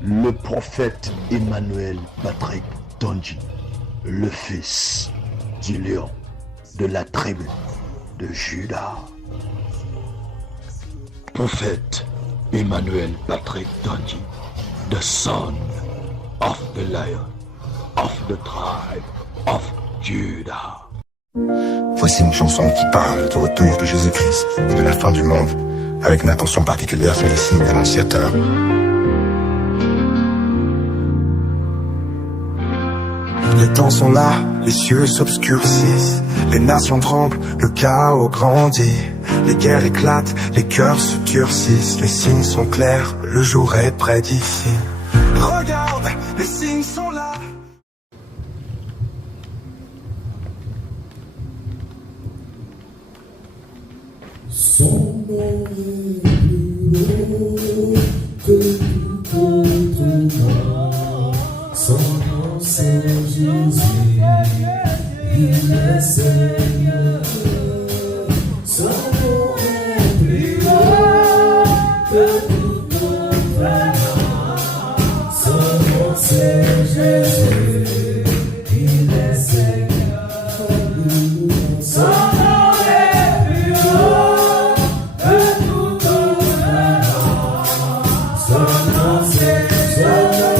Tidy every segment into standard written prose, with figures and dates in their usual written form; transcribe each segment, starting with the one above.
le prophète Emmanuel Patrick Tondji, le fils du lion de la tribu de Juda. Prophète Emmanuel Patrick Tondji, the son of the lion of the tribe of Judah. Voici une chanson qui parle du retour de Jésus-Christ, de la fin du monde, avec une attention particulière sur les signes annonciateurs. Les temps sont là, les cieux s'obscurcissent, les nations tremblent, le chaos grandit, les guerres éclatent, les cœurs se durcissent, les signes sont clairs, le jour est près d'ici. Regarde, les signes sont là. Son nom est plus haut que tout autre nom. Son nom c'est Jésus, il est Seigneur. Son nom est plus haut que tout autre nom. Son nom c'est Jésus, il est Seigneur. Son nom est plus haut que tout autre nom. Son nom c'est Jésus,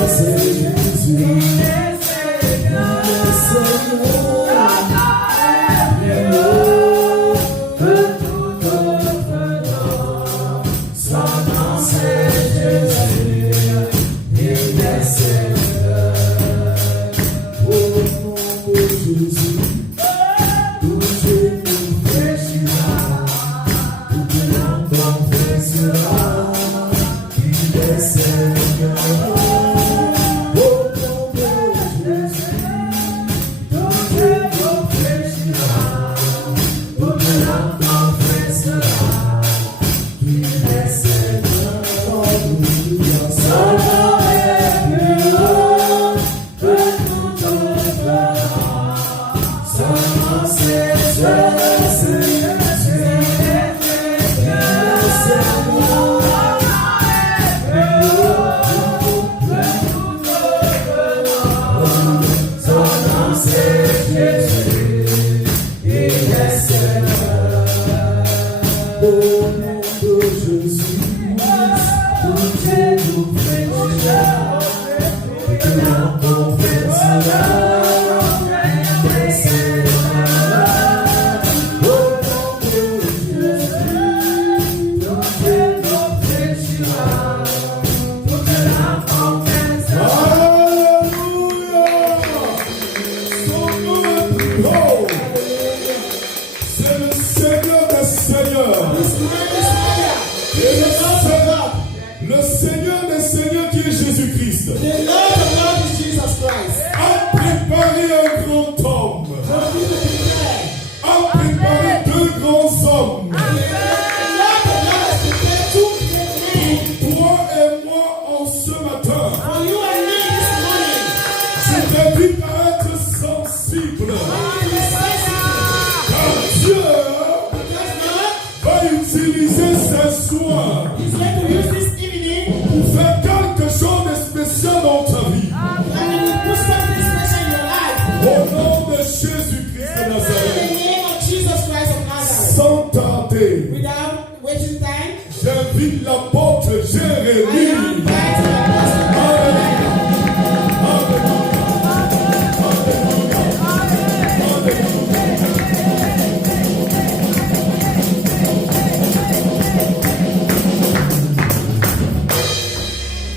il est Seigneur. Son nom est plus haut que tout autre nom. Son nom c'est Jésus, il est Seigneur. Au nom de Jésus, tout genou fléchira, toute langue confessera qu'il est Seigneur. Au nom de Jésus, tout genou fléchira, toute langue confessera qu'il est Seigneur. Alléluia. Son nom est plus haut que tout autre nom. Son nom c'est Jésus, il est Seigneur. Son nom est plus haut que tout autre nom. Son nom c'est Jésus, il est Seigneur. Au nom de Jésus, tout genou fléchira, toute langue confessera qu'il est Seigneur. Au nom de Jésus, tout genou fléchira, toute langue confessera. C'est le Seigneur des Seigneurs. Et le Seigneur des Seigneurs qui est Jésus-Christ The Lord of Lords is Jesus Christ. a préparé un grand homme, a préparé deux grands hommes. Toi et moi en ce matin, je t'invite à être sensible. Car Dieu va utiliser ses soins pour faire quelque chose de spécial dans ta vie. Au nom de Jésus-Christ de Nazareth, sans tarder, j'invite l'apôtre Jérémie.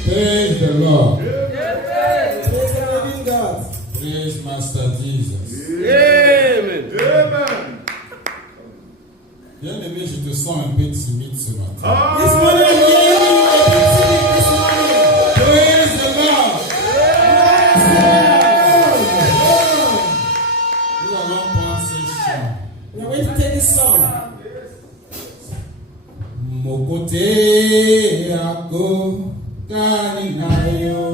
Praise the Lord. Praise the living God. Praise Master Jesus. Bien aimé, je te sens un peu timide ce matin. This morning I'm hearing you a bit timid this morning. Praise the Lord. Nous allons prendre ces chants. We are going to take this song. Mokote ako kaninayo.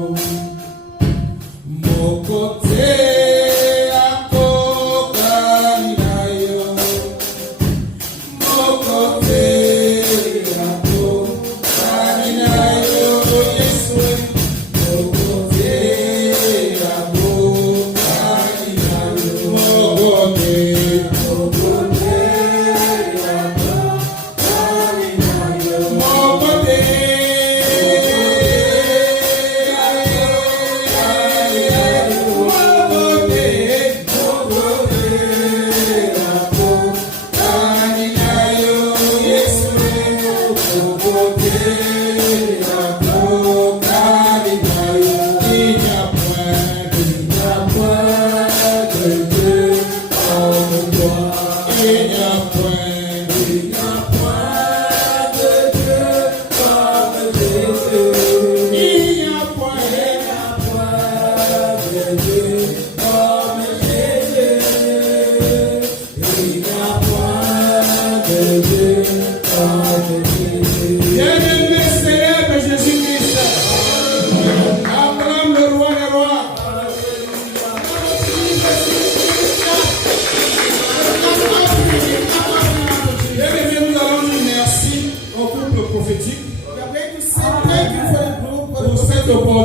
Mokote ako kaninayo. Mokote ako kaninayo. Yesu.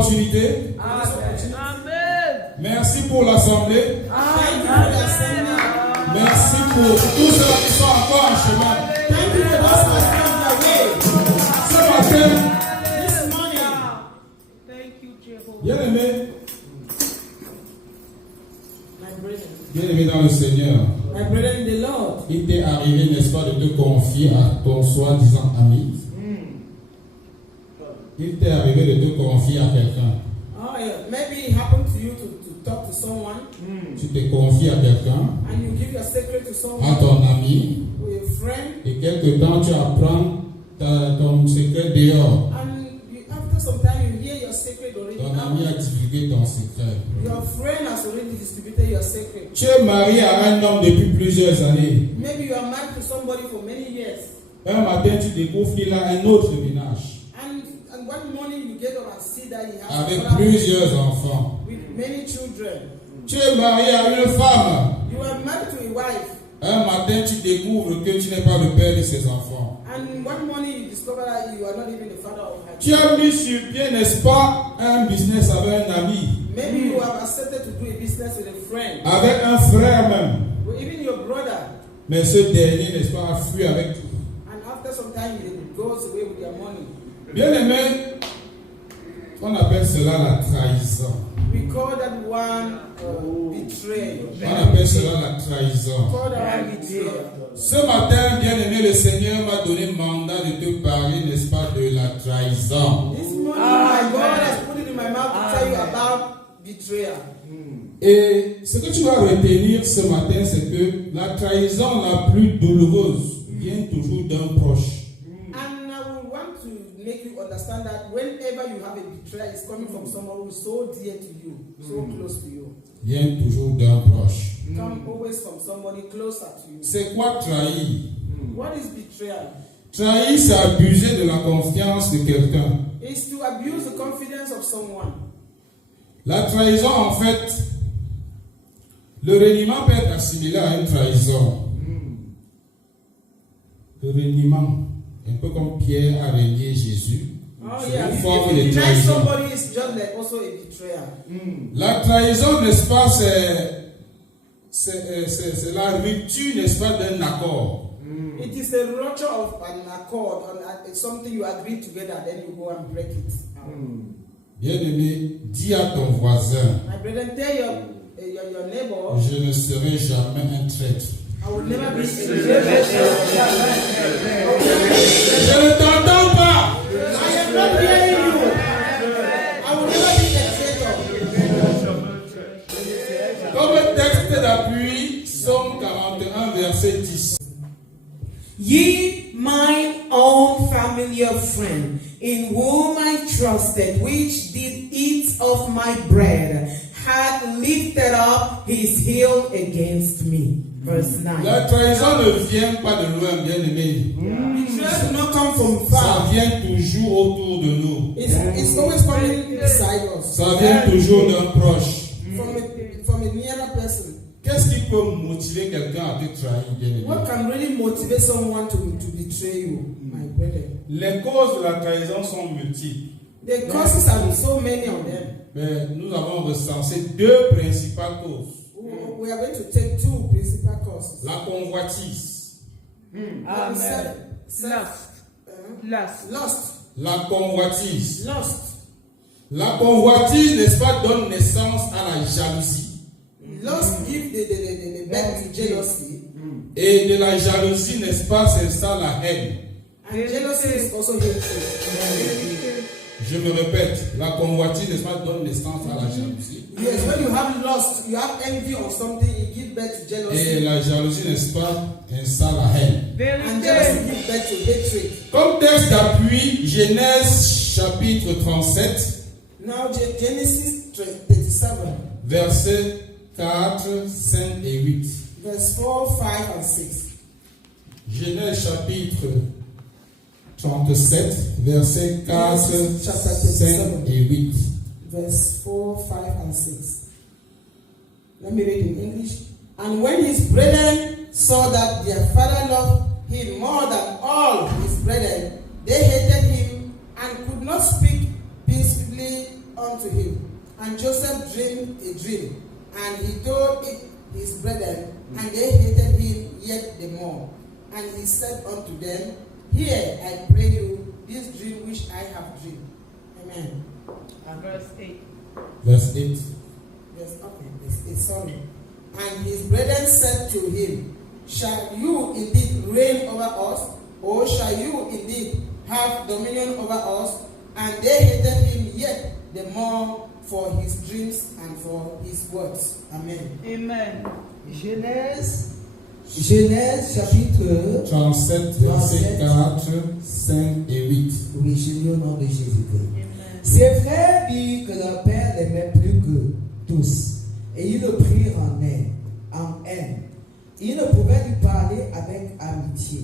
opportunité. Merci pour l'assemblée. Merci pour tous ceux qui sont encore en chemin. Ce matin, bien aimé dans le Seigneur, My brother in the Lord. il t'est arrivé, n'est-ce pas, de te confier à ton soi-disant ami. Il t'est arrivé de te confier à quelqu'un. Oh, yeah. Maybe it happened to you to talk to someone Tu te confies à quelqu'un, and you give your secret to à someone ton ami, or your friend, et quelque temps tu apprends ton secret dehors. and after some time you hear your secret already Ton ami a out. divulgué ton secret. Your friend has already distributed your secret. Tu es marié à un homme depuis plusieurs années. Maybe you are married to somebody for many years, Un matin, tu découvres qu'il a un autre ménage and one morning you get up and see that he has avec a family plusieurs enfants. with many children. Tu es marié à une femme. You are married to a wife, Un matin, tu découvres que tu n'es pas le père de ses enfants. and one morning you discover that you are not even the father of her Tu as mis sur pied, n'est-ce pas, un business avec un ami, Maybe you have accepted to do a business with a friend, avec un frère même. or even your brother, Mais ce dernier, n'est-ce pas, a fui avec tout. and after some time it goes away with your money. Bien aimé, on appelle cela la trahison. We call that one betrayal. On appelle cela la trahison. Call that one betrayal. Ce matin, bien aimé, le Seigneur m'a donné mandat de te parler, n'est-ce pas, de la trahison. This morning, my God has put it in my mouth to tell you about betrayal. Et ce que tu vas retenir ce matin, c'est que la trahison la plus douloureuse vient toujours d'un proche. And I would want to make you understand that whenever you have a betrayal, it's coming from someone who is so dear to you, so close to you. Vient toujours d'un proche. Come always from somebody closer to you. C'est quoi trahir? What is betrayal? Trahir, c'est abuser de la confiance de quelqu'un. It's to abuse the confidence of someone. La trahison, en fait, le reniement peut être assimilé à une trahison. Le reniement, un peu comme Pierre a renié Jésus. Oh C'est yeah, une if forme you de deny trahison. somebody, it's just like also a betrayal. La trahison, n'est-ce pas, c'est la rupture, n'est-ce pas, d'un accord. It is the rupture of an accord, it's something you agree together, then you go and break it. Bien-aimé, dis à ton voisin, My brother, tell your neighbor, je ne serai jamais un traître. I will never be a Je ne t'entends pas. I am not hearing you. I will never be a traitor. Comme texte d'appui, Psaume 41, verset 10. Ye, mine own familiar friend, in whom I trusted, which did eat of my bread, hath lifted up his heel against me. Verse 9. La trahison ne vient pas de loin, bien-aimé. Betrayal does not come from Ça far. vient toujours autour de nous. It's always coming beside us. Ça vient toujours d'un proche. From a nearer person. Qu'est-ce qui peut motiver quelqu'un à te trahir, bien-aimé? What can really motivate someone to betray you, my brother? Les causes de la trahison sont multiples. The causes are so many of them. Mais nous avons recensé deux principales causes. We are going to take two principal causes. La convoitise. Amen. Lust. La convoitise. Lust. La convoitise, n'est-ce pas, donne naissance à la jalousie. Lust gives the birth to jealousy. Et de la jalousie, n'est-ce pas, s'installe la haine. And jealousy is also hatred. Je me répète, la convoitise, n'est-ce pas, donne naissance à la jalousie. Yes, when you have lust, you have envy of something, it gives birth to Et jealousy. la jalousie, n'est-ce pas, installe la haine. And jealousy gives birth to hatred. Comme texte d'appui, Genèse chapitre 37, Now Genesis 37, versets 4, 5 et 8. verse 4, 5, and 6. Genèse chapitre 37, versets 4, Genesis chapter 5 et 8. Verse 4, 5, and 6. Let me read in English. And when his brethren saw that their father loved him more than all his brethren, they hated him and could not speak peaceably unto dream, and he told it his brethren, and they hated him yet the more. And he said unto them, Hear, I pray you, this dream which I have dreamed. Amen. Verse 8. Verse 8. Sorry. And his brethren said to him, Shall you indeed reign over us, or shall you indeed have dominion over us? And they hated him yet the more for his dreams and for his words. Amen. Amen. Genèse chapitre 37, versets 4, 5 et 8. Oui, je lis au nom de Jésus-Christ. Amen. Ses frères virent que leur père l'aimait plus que tous, et ils le prirent en haine. Ils ne pouvaient lui parler avec amitié.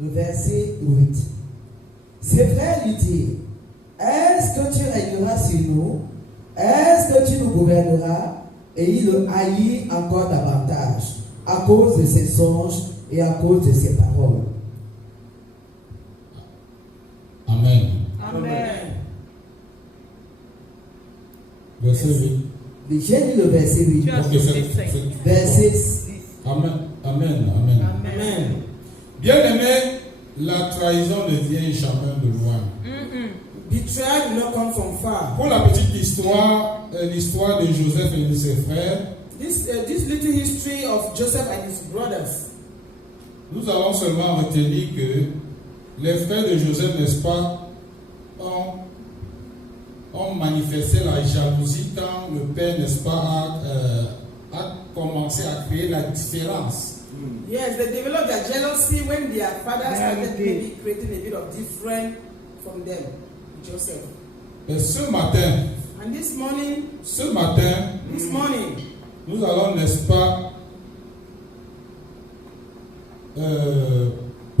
Le verset 8. Ses frères lui dirent, Est-ce que tu régneras sur nous? Est-ce que tu nous gouverneras? Et ils le haïrent encore davantage, à cause de ses songes et à cause de ses paroles. Amen. Amen. Verset 8. J'ai lu le verset 8. Tu as Ok, sauté c'est- 5. Verset Amen. Amen. Amen. Amen. Bien aimé, la trahison ne vient jamais de loin. Betrayal did not come from far. Pour la petite histoire, l'histoire de Joseph et de ses frères, This little history of Joseph and his brothers. nous allons seulement retenir que les frères de Joseph, n'est-ce pas, ont manifesté la jalousie quand le père, n'est-ce pas, a commencé à créer la différence. Yes, they developed their jealousy when their father started maybe creating a bit of different from them, Joseph. Et ce matin, And this morning, nous allons, n'est-ce pas,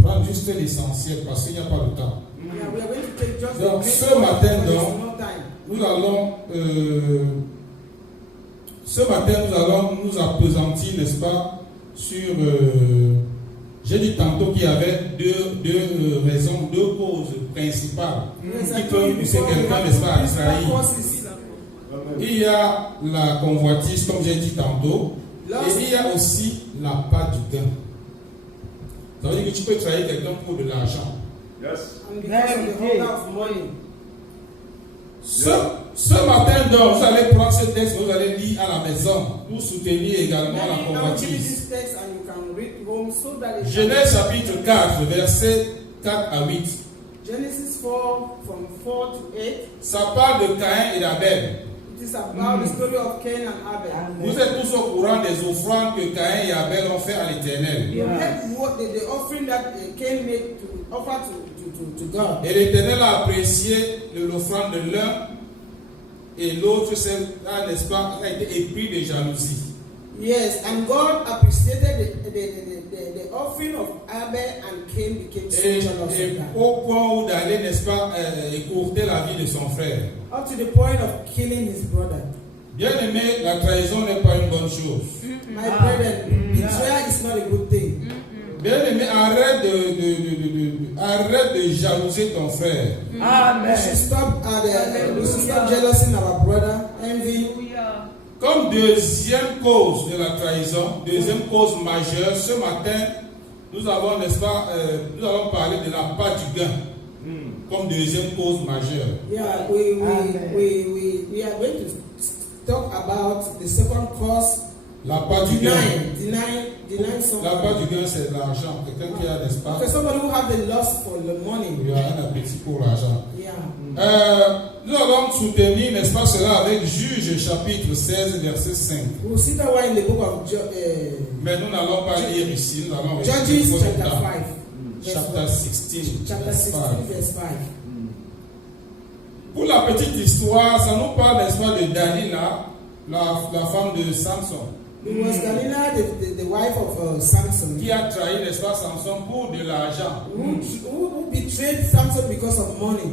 prendre juste l'essentiel parce qu'il n'y a pas de temps. yeah, we are going to take just Donc, the ce great matin, point, but there's donc, no time. nous allons nous appesantir, n'est-ce pas, sur. J'ai dit tantôt qu'il y avait deux raisons, deux causes principales qui peuvent pousser quelqu'un, n'est-ce pas, à trahir. Il y a la convoitise, comme j'ai dit tantôt, et il y a aussi la part du gain. Ça veut dire que tu peux trahir quelqu'un pour de l'argent. And because of the hunger of money. Ce matin, donc, vous allez prendre ce texte, vous allez lire à la maison pour soutenir également la Maybe I will give you convoitise. this text and you can read home so that it Genèse chapitre 4, versets 4 à 8. Genesis 4 from 4 to 8. Ça parle de Caïn et d'Abel. It is about the story of Cain and Abel. Vous êtes tous au courant des offrandes que Caïn et Abel ont fait à l'Éternel. You heard what the offering that Cain made to offer to God. Et l'Éternel a apprécié l'offrande de l'un et l'autre, n'est-ce pas, a été épris de jalousie. Yes, and God appreciated the offering of Abel, and Cain became so Et jealous of that. au point où d'aller, n'est-ce pas, écourter la vie de son frère. Up to the point of killing his brother. Bien aimé, la trahison n'est pas une bonne chose. My brethren, betrayal is not a good thing. Bien aimé, arrête de jalouser ton frère. We should stop jealousy our brother, envy. Comme deuxième cause de la trahison, deuxième cause majeure, ce matin, nous avons, n'est-ce pas, nous allons parler de la part du gain. Comme deuxième cause majeure. Yeah, we are going to talk about the second cause. La part du gain. Denying something. La part du gain, c'est l'argent. Quelqu'un qui a, n'est-ce pas, Okay, somebody who have the lust for the money. il y a un appétit pour l'argent. Yeah. Nous allons soutenir, n'est-ce pas, cela avec Juges chapitre 16, verset 5. We'll see that one in the book of Mais nous n'allons pas lire ici, nous allons Judges lire chapter dans 5. chapter 16, Chapter verse 16, 5. verse 5. Pour la petite histoire, ça nous parle, n'est-ce pas, de Dalila, la femme de Samson, It was Dalila, the wife of Samson, qui a trahi, n'est-ce pas, Samson pour de l'argent. who betrayed Samson because of money.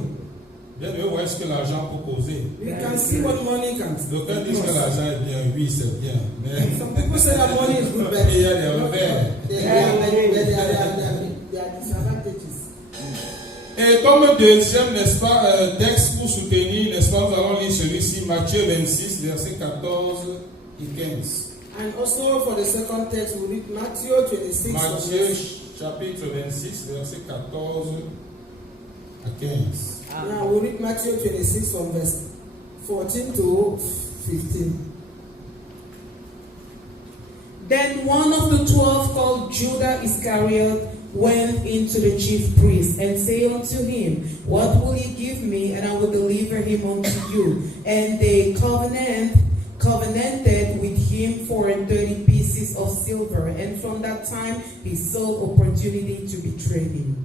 Bien, vous voyez ce que l'argent peut causer. You can see what money can D'aucuns disent que l'argent est bien, oui, c'est bien. Mais Some people say that money is good, but il y a des revers. there are disadvantages. Et comme deuxième, n'est-ce pas, texte pour soutenir, n'est-ce pas, nous allons lire celui-ci, Matthieu 26, versets 14 et 15. And also for the second text, we read Matthew 26. Matthieu chapitre 26, versets 14 à 15. Now we read Matthew 26 from verse 14 to 15. Then one of the 12, called Judas Iscariot, went into the chief priest and said unto him, What will ye give me, and I will deliver him unto you? And they covenanted with him for 30 pieces of silver, and from that time he sought opportunity to betray him.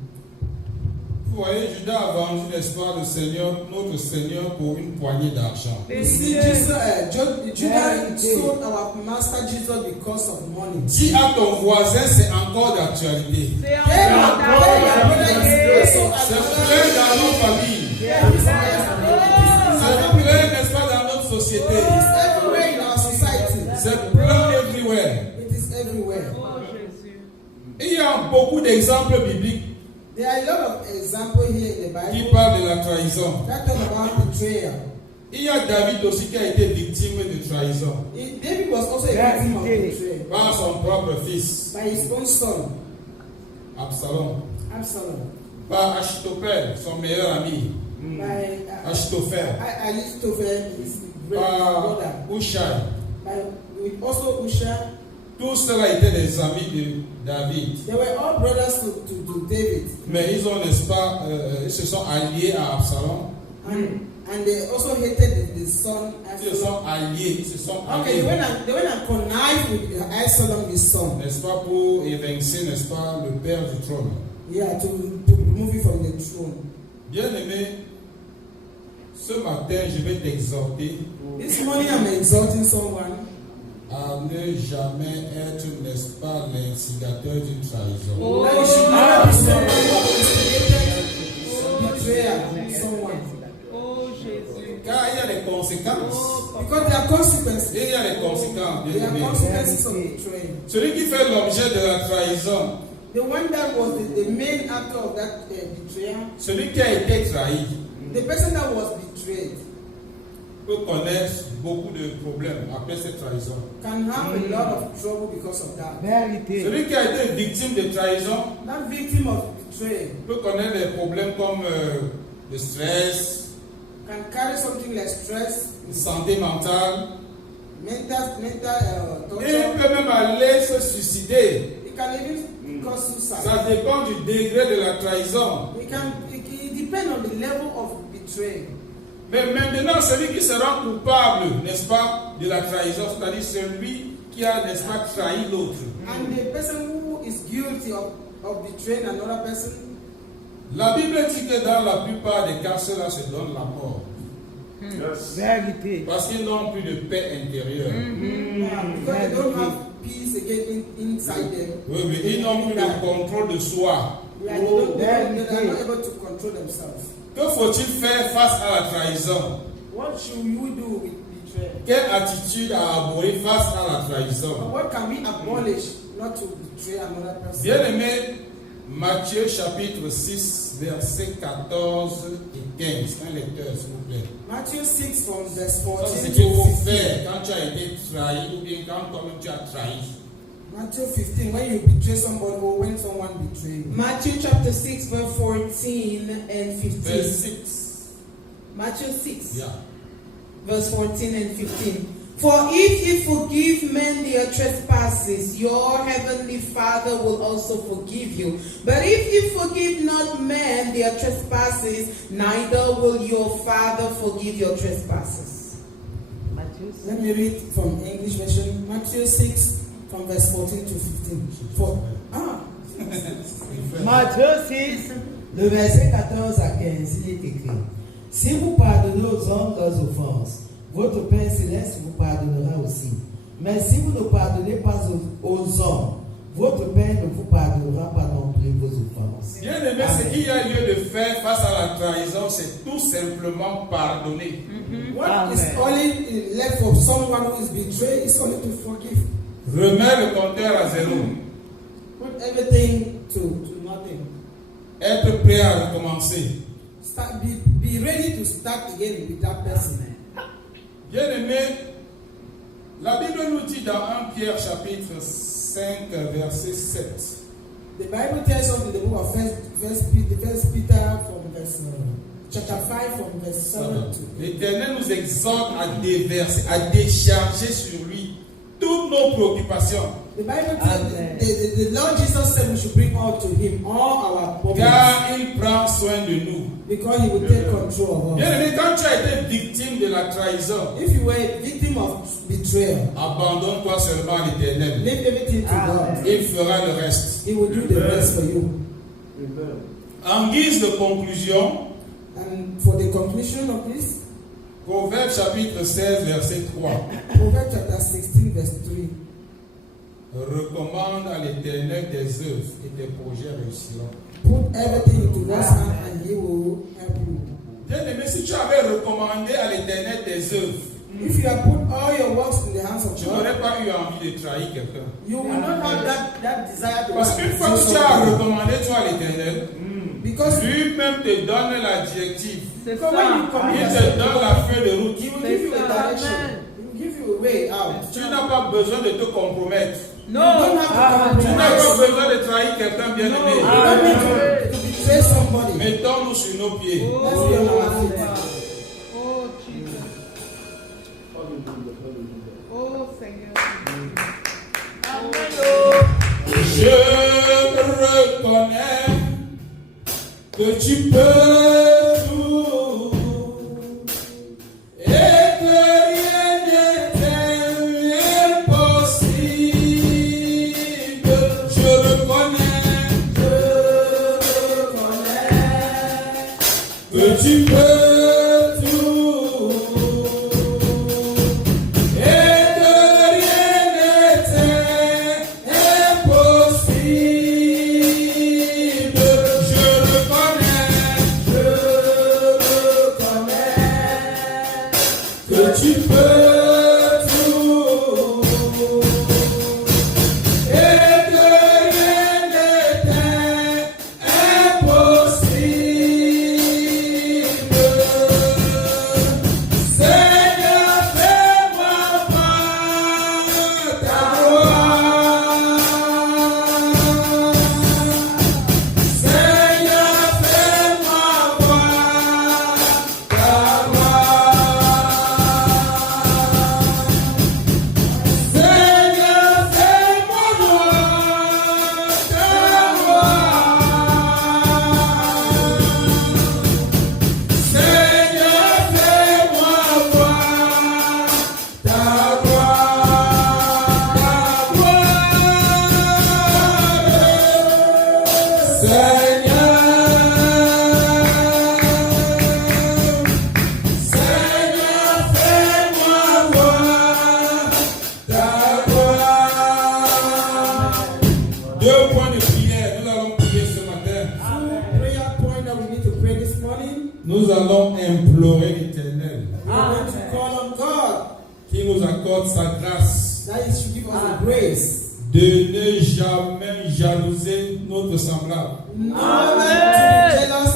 Vous voyez, Judas a vendu, n'est-ce pas, le Seigneur, notre Seigneur, pour une poignée d'argent. You see, Judas sold our master Jesus because of money. Dis à ton voisin, c'est encore d'actualité. Say C'est plein dans nos familles. C'est plein, n'est-ce pas, dans notre société. It's everywhere in our society. C'est plein everywhere. It is everywhere. Oh, Jésus. Il y a beaucoup d'exemples bibliques There are a lot of examples here in the qui Bible parlent de la trahison. that talk about betrayal. Il y a David aussi qui a été victime de trahison David was also a victim of betrayal par son propre fils, by his own son, Absalom, Absalom, par Achitophel, son meilleur ami, by Achitophel, Ahithophel, his par brother, Hushai. with also Ushah. Tous ceux-là étaient des amis de David. They were all brothers to David. Mais ils ont, n'est-ce pas, ils se sont alliés à Absalom. And they also hated the son Ils se sont alliés, ils se sont Okay, alliés. they went and connived with Absalom, his son. N'est-ce pas, pour évincer, n'est-ce pas, le père du trône. Yeah, to remove it from the throne. Bien-aimé, ce matin, je vais t'exhorter This morning I'm exhorting someone à ne jamais être, n'est-ce pas, l'instigateur d'une trahison. that you should never be someone who has betrayed someone. Oh, Jésus. Car il y a des conséquences. Because there are consequences. Il y a des conséquences, There are bien-aimé. consequences of betrayal. Celui qui fait l'objet de la trahison, The one that was the main actor of that betrayal, celui qui a été trahi, the person that was betrayed, peut connaître beaucoup de problèmes après cette trahison. can have a lot of trouble because of that. Celui qui a été victime de trahison That victim of betrayal peut connaître des problèmes comme le stress, can carry something like stress, la santé mentale, mental et torture. il peut même aller se suicider. It can even cause suicide. Ça dépend du degré de la trahison. It depends on the level of betrayal. Mais maintenant, celui qui sera coupable, n'est-ce pas, de la trahison, c'est-à-dire celui qui a, n'est-ce pas, trahi l'autre. And the person who is guilty of betraying another person, La Bible dit que dans la plupart des cas, cela se donne la mort. Parce qu'ils n'ont plus de paix intérieure. because they don't have peace again inside them. Oui, mais ils n'ont plus le contrôle de soi. Yeah, they are not able to control themselves. Que faut-il faire face à la trahison? What should you do with betrayal? Quelle attitude à aborder face à la Or trahison? what can we abolish not to betray another person? Bien-aimé, Matthieu chapitre 6, versets 14 et 15. Un lecteur, s'il vous plaît. Matthew 6 from verse Ça, 14 c'est ce qu'il faut to 15. faire quand tu as été trahi ou bien quand toi-même tu as trahi. Matthew 15, when you betray somebody or when someone betrays you. Matthew chapter 6, verse 14 and 15. Verse 6. Matthew 6, Yeah. verse 14 and 15. For if you forgive men their trespasses, your heavenly Father will also forgive you. But if you forgive not men their trespasses, neither will your Father forgive your trespasses. Let me read from English version. Matthew 6 from verse 14 to 15. Matthieu 6, le verset 14 à 15, il est écrit: Si vous pardonnez aux hommes leurs offenses, votre Père céleste vous pardonnera aussi. Mais si vous ne pardonnez pas aux hommes, votre Père ne vous pardonnera pas non plus vos offenses. Bien aimé, ce qu'il y a lieu de faire face à la trahison, c'est tout simplement pardonner. What is only left for someone who is betrayed is only to forgive. Remets le compteur à zéro. Put everything to nothing. être prêt à recommencer. Be ready to start again with that person. Bien aimé, la Bible nous dit dans 1 Pierre chapitre 5 verset 7. The Bible tells us in the book of First Peter from verse chapter 5 from verse 7 to. L'Éternel nous exhorte à déverser, à décharger sur lui toutes nos préoccupations. The Bible tells the Lord Jesus said we should bring all to Him all our problems. Car il prend soin de nous. Because He will take control of us. Bien aimé, quand tu as été victime de la trahison, If you were a victim of betrayal, abandonne-toi seulement à l'Éternel. leave everything to God. Il fera le reste. He will do the rest for you. En guise de conclusion, And for the conclusion of this, Proverbe chapitre 16 verset 3. Proverbs chapter 16 verse 3. Recommande à l'Éternel tes œuvres et tes projets réussiront. Put everything into God's hand and He will help you. Bien aimé, si tu avais recommandé à l'Éternel tes œuvres, If you have put all your works in the hands of tu God, n'aurais pas eu envie de trahir quelqu'un. you will not have that desire to. Parce qu'une fois que tu as recommandé toi à l'Éternel, Because lui-même te donne la directive. C'est Because when you ça. commit Il yourself, te donne la feuille de route. He will give you a direction. He will give you a way out. Tu n'as pas besoin de te compromettre. You don't Non. have to Tu n'as pas compromise. besoin de trahir quelqu'un bien aimé. You don't need to betray somebody. Mettons-nous sur nos pieds. Oh, Let's be on our feet. oh, Jesus. Oh, Seigneur. Je reconnais que tu peux tout et que rien n'est impossible. Je reconnais que tu peux tout et que rien n'est impossible. Je reconnais que tu peux tout et que rien n'est impossible. Seigneur, fais-moi voir ta gloire. Seigneur, fais-moi voir ta gloire. Seigneur, fais-moi voir ta gloire. Seigneur, fais-moi voir ta gloire. Seigneur, fais-moi voir ta gloire. Deux points de prière, nous allons prier ce matin. Prayer point that we need to pray this morning. Nous allons implorer l'Éternel We are going to call on God qui nous accorde sa grâce that He should give us the grace. de ne jamais jalouser notre semblable. Not to be jealous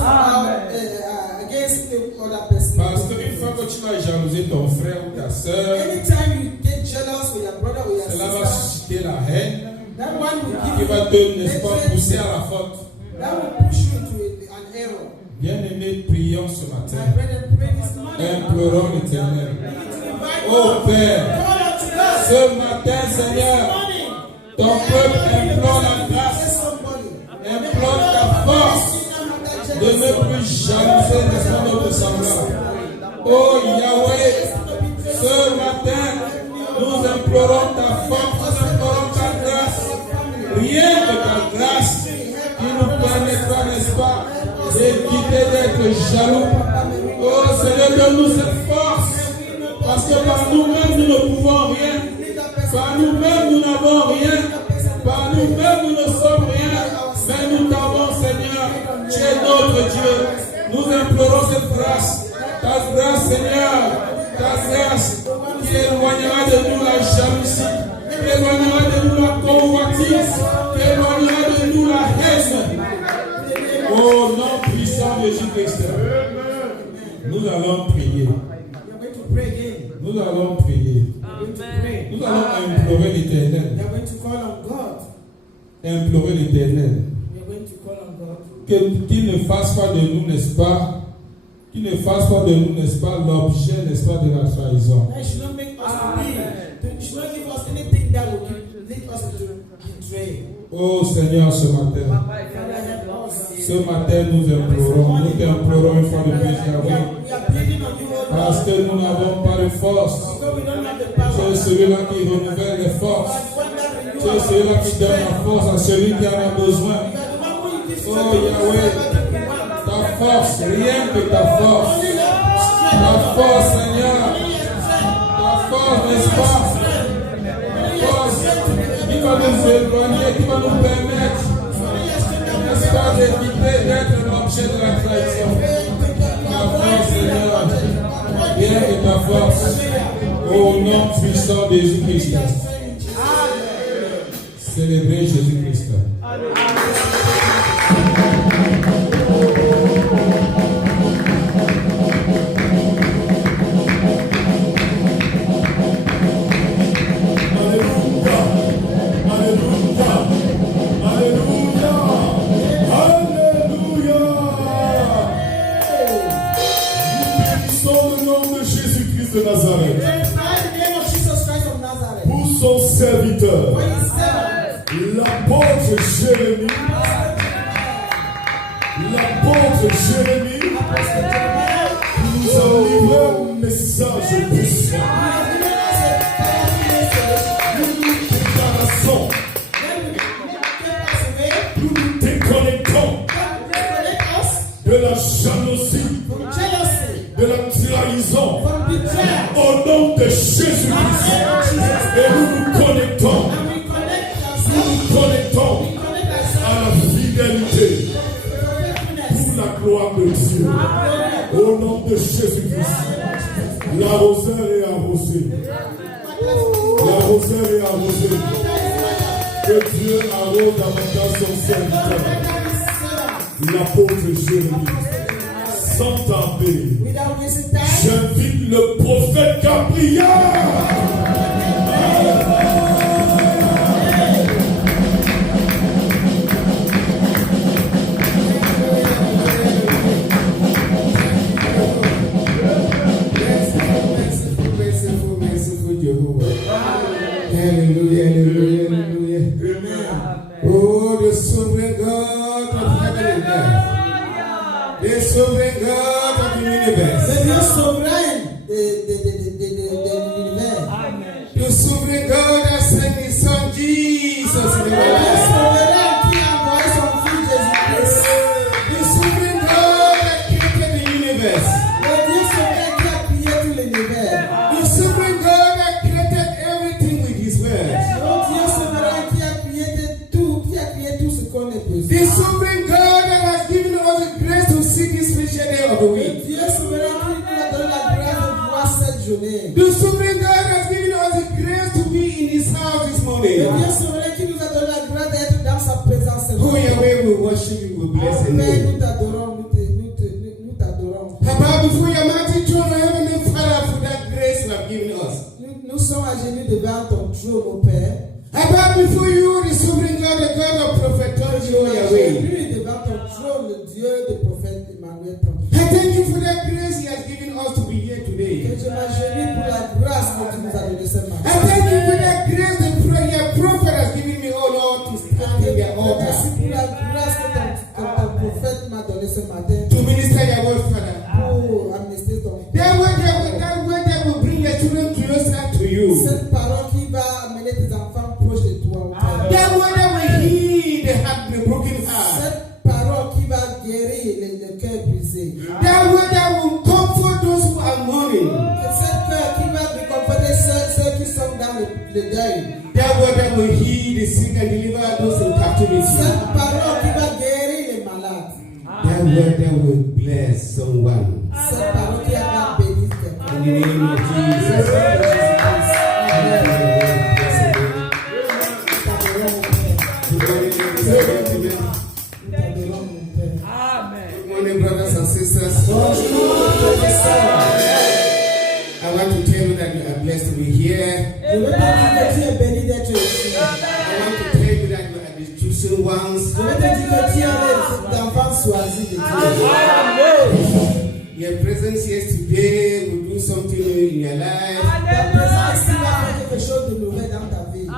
against the other person. Parce qu'une fois que tu vas jalouser ton frère ou ta soeur, Anytime you get jealous with your brother or your cela va sister, susciter la haine that one will qui give va you te, n'est-ce pas, hatred. pousser à la faute. That will push you to an error. Bien-aimés, prions ce My matin. brother, pray this morning. Implorons l'Éternel. We need to invite Oh God. Père, Call unto God. ce matin, Seigneur, Morning. ton peuple implore la Bless grâce, somebody. implore ta force de ne plus jalouser notre semblable. Oh Yahweh, ce matin, nous implorons ta force, nous implorons ta grâce. Rien que ta grâce qui nous permettra, n'est-ce pas, d'éviter d'être jaloux. Oh Seigneur, donne-nous cette force, parce que par nous-mêmes, nous ne pouvons rien. Par nous-mêmes, nous n'avons rien. Par nous-mêmes, nous ne sommes rien. Mais nous t'avons, Seigneur. Tu es notre Dieu. Nous implorons cette grâce. Ta grâce, Seigneur. Ta grâce qui éloignera de nous la jalousie. Qui éloignera de nous la convoitise. Qui éloignera de nous la haine. Oh Au nom puissant de Jésus-Christ, nous allons prier. We are going to pray again. Nous allons prier. We are going to pray. Nous allons implorer l'Éternel. We are going to call on God. Implorer l'Éternel. We are going to call on God. Qu'il ne fasse pas de nous, n'est-ce pas? Qu'il ne fasse pas de nous, n'est-ce pas, l'objet, n'est-ce pas, de la trahison. That should not make us to should not give us anything that will lead us to betray. Oh Seigneur, ce matin, Father, help us. ce matin, nous implorons, nous t'implorons une fois de plus, We are pleading on you, O parce Lord. que nous n'avons pas de force. Because we don't have the Tu power. es celui-là qui renouvelle les forces. When that renew Tu es celui-là qui donne la force à celui qui en a besoin. You are the one who gives Oh strength to Yahweh, whoever we want. ta force, rien que ta force. Only your strength. Ta force, Seigneur. Only your strength. Ta force, n'est-ce pas? Force qui va nous éloigner, qui va nous permettre, n'est-ce pas, d'éviter d'être l'objet de la trahison. Ta force, Seigneur. Rien que ta force. Au nom puissant de Jésus-Christ. Célébrez Jésus-Christ. De Nazareth, pour son serviteur, l'apôtre Jérémie, qui nous a livré un message puissant. Nous déclarons, nous nous déconnectons de la jalousie, de la trahison, au nom de Jésus-Christ. Et nous nous connectons à la fidélité pour la gloire de Dieu. Au nom de Jésus-Christ. L'arroseur est arrosé. L'arroseur est arrosé. Que Dieu arrose davantage son serviteur. L'apôtre Jérémie. Sans tarder, j'invite le prophète Gabriel. Alléluia, alléluia, alléluia. Oh, the sovereign God of heaven and earth. The sovereign God of the universe. The Dieu souverain de l'univers. The sovereign God that sent his son Jesus in the Le Dieu world. souverain qui a envoyé son fils Jésus-Christ. The sovereign God that created the universe. Le Dieu souverain qui a créé tout l'univers. The sovereign God that created everything with his word. Le Dieu souverain qui a créé tout ce qu'on est The besoin. sovereign God that has given us the grace to see this special day of the Le week. Dieu souverain qui nous a donné la grâce de voir cette journée. The sovereign God has given us the grace to be in his house this Le morning. Dieu souverain qui nous a donné la grâce d'être dans sa présence. Oh Yahweh, we worship you, we bless your Père, name. nous t'adorons, nous t'adorons. About before your mighty throne, our heavenly Father, for that grace you have given us. Nous sommes à genoux devant ton trône, mon Père. About before you, the sovereign God, the God of prophet, told you, oh Yahweh. Lui devant ton trône, le Dieu des prophètes Emmanuel. I thank you for that grace he has given us to be here Que today. je m'agenouille pour la grâce que tu nous as donnée ce I matin. thank you for that grace the prayer prophet has given me, oh Lord, to stand in their Merci altar. pour la grâce que ton prophète m'a donnée ce matin To minister your word, Father. pour amnistier ton That word that will bring your children closer to you. Cette parole qui va amener tes enfants proches de toi, mon Père. That word that will heal the heart, the broken heart. Cette parole qui va guérir le cœur brisé. That word that will comfort those who are mourning. Cette cœur qui va réconforter ceux qui sont dans le deuil. That word that will heal the sick and deliver those in captivity. Cette parole qui va guérir les malades. That word that will bless someone. Cette parole qui va bénir quelqu'un. In the name of Jesus. Nous t'adorons, mon Père. morning, brothers and sisters. I want to tell you that you are blessed to be here. I want to tell you that you are the chosen ones. Your presence here today will do something new in your life. I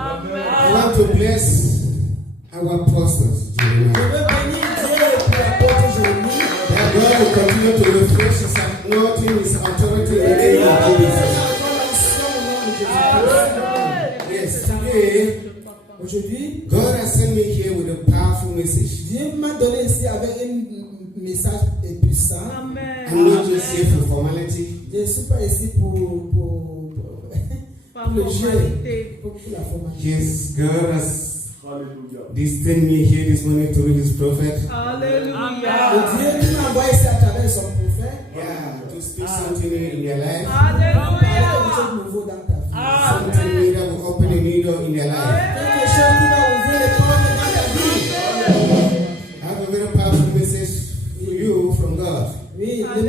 want to bless our apostles. That God will continue to refresh His anointing, His authority in the name of Jesus. Yes, today, God has sent me here with a powerful message. I'm not just here for formality. Yes, God has destined me here this morning to read His prophet. Hallelujah. Yeah, to speak something in their life. Hallelujah. Something new that will open a new door in their life. I have a very powerful message for you from God. Amen.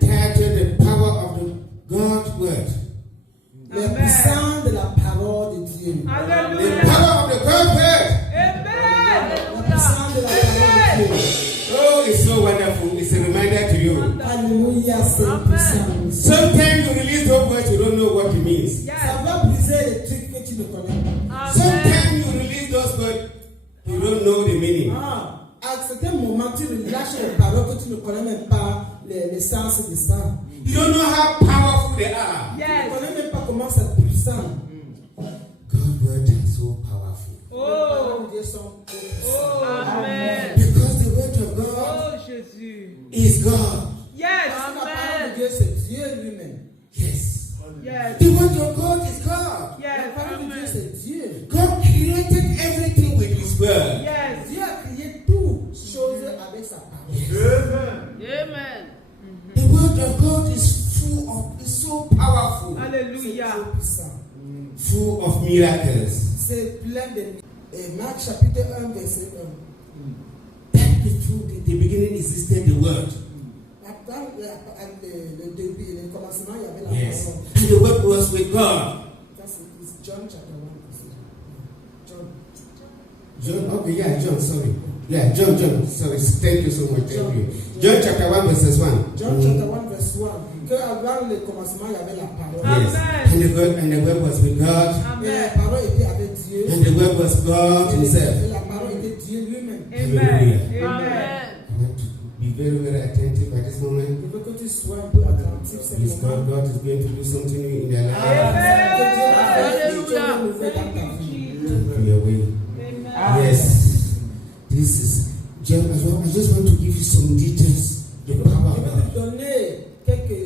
Titled The Power of the God's Word. La puissance de la parole de Dieu. The Hallelujah. power of the God's Word. Amen. La puissance de la parole de Dieu. Oh, it's so wonderful. It's a reminder to you. Alléluia, c'est puissant. Sometimes you release those words, you don't know what it means. Ça va briser les trucs que tu ne connais pas. Sometimes you release those words, you don't know the meaning. À certains moments, tu lâches les paroles que tu ne connais même pas les sens de ça. You don't know how powerful they are. Tu ne connais même pas comment c'est puissant. God's word is so powerful. Les paroles de Dieu sont puissantes. Amen. Because the word of God Oh, Jésus. is God. Yes. La parole de Dieu, c'est Dieu lui-même. Yes. Yes. The word of God is God. La Yes. parole de Dieu, Amen. c'est Dieu. God created everything with His word. Yes. Dieu a créé toutes choses avec sa parole. Amen. The word of God is so powerful, Hallelujah. C'est puissant. full of miracles. C'est plein de... Et Marc chapitre 1, verset 1. That is true. In the beginning existed the word. Attends, le début, le commencement, il y avait la Yes. parole. And the word was with God. Ça, c'est John chapter 1. John, okay, yeah, John, sorry. Yeah, John, sorry. Thank you so much. Thank you. John chapter 1, verses 1. John chapter 1, verse 1. Que avant le commencement, il y avait la parole. Yes. And the word was with God. Et la parole était avec Dieu. And the word was God Et Himself. la parole était Dieu lui-même. Amen. Hallelujah. Amen. I want to be very, very attentive at this moment. Je veux que tu sois un peu attentif ce This moment. God is going to do something new in their life. Hallelujah. To your way. Yes. This is John. I just want to give you some details. The power Je of vais te God. donner quelques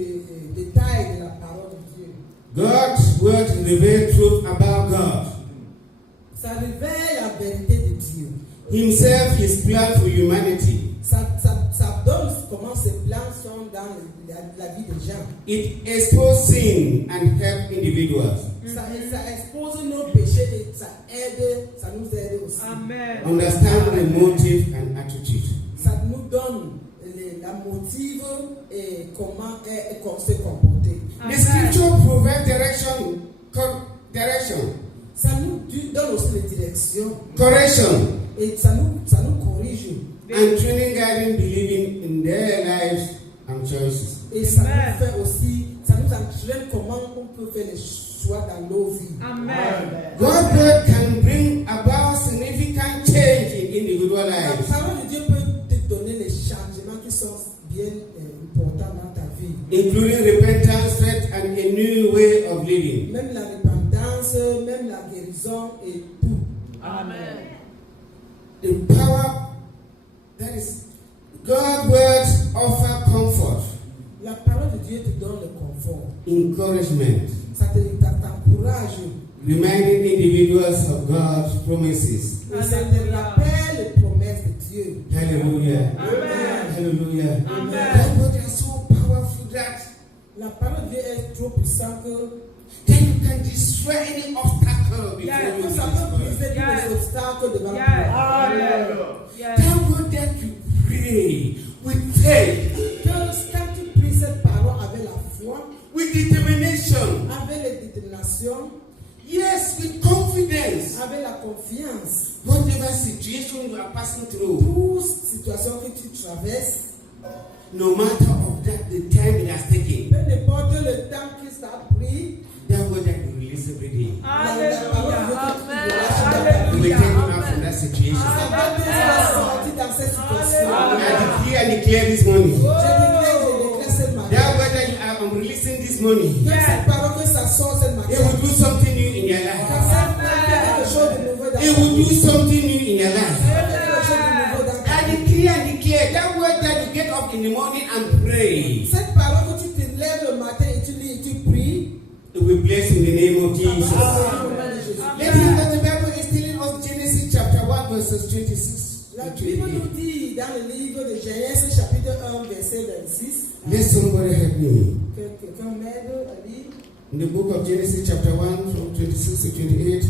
détails de la parole de Dieu. God's word reveals truth about God. Ça révèle la vérité de Dieu. Himself, His plan for humanity. Ça donne comment ces plans sont dans la vie des gens. It exposes sin and help individuals. Ça expose nos péchés et ça nous aide aussi. Amen. Understand the motive and attitude. Ça nous donne la motive et comment se comporter. The scripture provides direction. Ça nous donne aussi les directions Correction. et ça nous corrige. And training guiding believing in their lives and choices. Et ça nous fait aussi, ça nous entraîne comment on peut faire les choix dans nos vies. Amen. God's word can bring about significant change in individual La lives, parole de Dieu peut te donner les changements qui sont bien importants dans ta vie. including repentance, faith, and a new way of living. Même la repentance, même la guérison et tout. Amen. The power that is God's word offer comfort, La parole de Dieu te donne le confort. encouragement, Ça t'encourage. reminding individuals of God's promises. Et ça te rappelle les promesses de Dieu. Hallelujah. Amen. Hallelujah. Amen. God's word is so powerful that La parole de Dieu est trop puissante que then you can destroy any obstacle before you ça peut briser tous les obstacles devant toi. Yes. That word that avec la confiance. Whatever situation you are passing through, Toute situation que tu traverses, no matter of that, the time it has taken, peu importe le temps que ça a pris, that word that you release every day, Hallelujah. you will take you out from that situation. ça va te faire sortir dans cette situation. I decree and declare this morning, Je déclare ce matin. that word that I'm releasing this morning, Cette parole que ça sort ce matin, it will do something new in your life. ça fait quelque chose de nouveau dans It will do something new in your life. quelque chose de nouveau dans ta I vie. decree and declare that word that you get up in the morning and pray, Cette parole que tu te lèves le matin et tu lis et tu pries, it will bless in the name of Jesus. au nom de Jésus. Let's look at the Bible is telling us Genesis chapter 1 verses 26 La to Bible 28. nous dit dans le livre de Genèse chapitre 1 verset 26, Let somebody help me. que quelqu'un m'aide à lire In the book of Genesis chapter 1 from 26 to 28.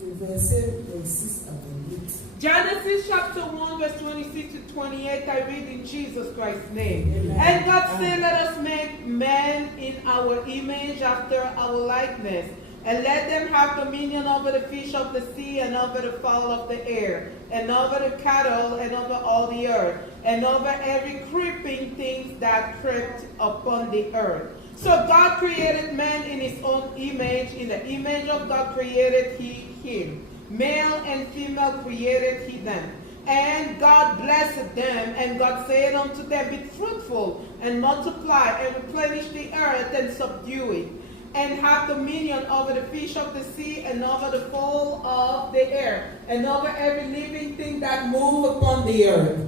le verset 26 à 28. Genesis chapter 1 verse 26 to 28, I read in Jesus Christ's name. And God said, let us make man in our image after our likeness, and let them have dominion over the fish of the sea, and over the fowl of the air, and over the cattle, and over all the earth, and over every creeping thing that crept upon the earth. So God created man in his own image. In the image of God created he him. Male and female created he them. And God blessed them, and God said unto them, be fruitful, and multiply, and replenish the earth, and subdue it, and have dominion over the fish of the sea, and over the fowl of the air, and over every living thing that move upon the earth.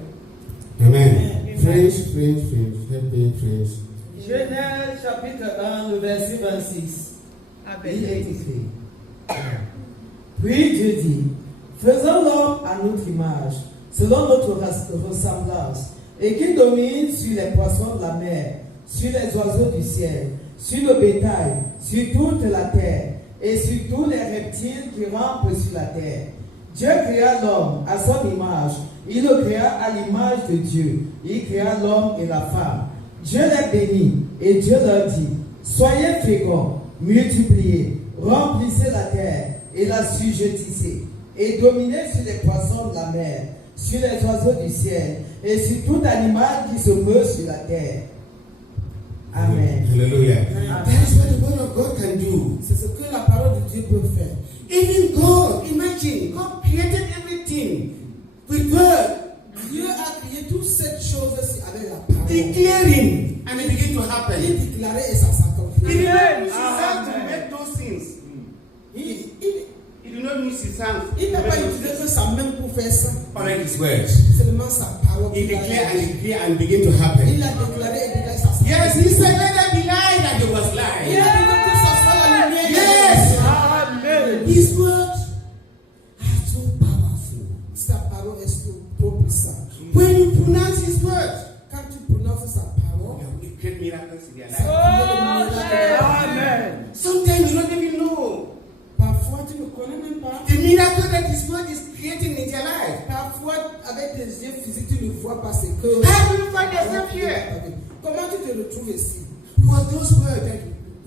Amen. French. Help me, French. Genèse chapitre 1, le verset 26. Il est écrit. Puis Dieu dit, faisons l'homme à notre image, selon notre ressemblance, et qu'il domine sur les poissons de la mer, sur les oiseaux du ciel, sur le bétail, sur toute la terre, et sur tous les reptiles qui rampent sur la terre. Dieu créa l'homme à son image, il le créa à l'image de Dieu, il créa l'homme et la femme. Dieu les bénit, et Dieu leur dit, soyez féconds, multipliez, remplissez la terre, et la sujettissez, et dominez sur les poissons de la mer, sur les oiseaux du ciel, et sur tout animal qui se meut sur la terre. Amen. Hallelujah. That is what the word of God can do. C'est ce que la parole de Dieu peut faire. Even God, imagine, God created everything with word, Dieu a créé toutes ces choses avec la parole. declaring, and it began to happen. Il déclarait et ça s'accomplit. He did not use his hands to make those things. He did not use his hands. Il n'a pas utilisé que sa main pour faire ça. Only his words. Seulement sa parole. He declared and began to happen. Il a déclaré et déclaré ça s'accomplit. Yes, he said, let there be light, and there was Il light. a dit que ça soit la lumière. Yes. Amen. His words are so powerful. Sa parole est trop puissante. When you pronounce his words, Quand tu prononces sa parole, you create miracles in their ça life. crée des miracles. Sometimes you don't even know Parfois, tu ne connais même pas. the miracle that his word is creating in their life. Parfois, avec tes yeux physiques, tu ne vois pas ce que. How do you find yourself here? Comment tu te retrouves ici? Was those words that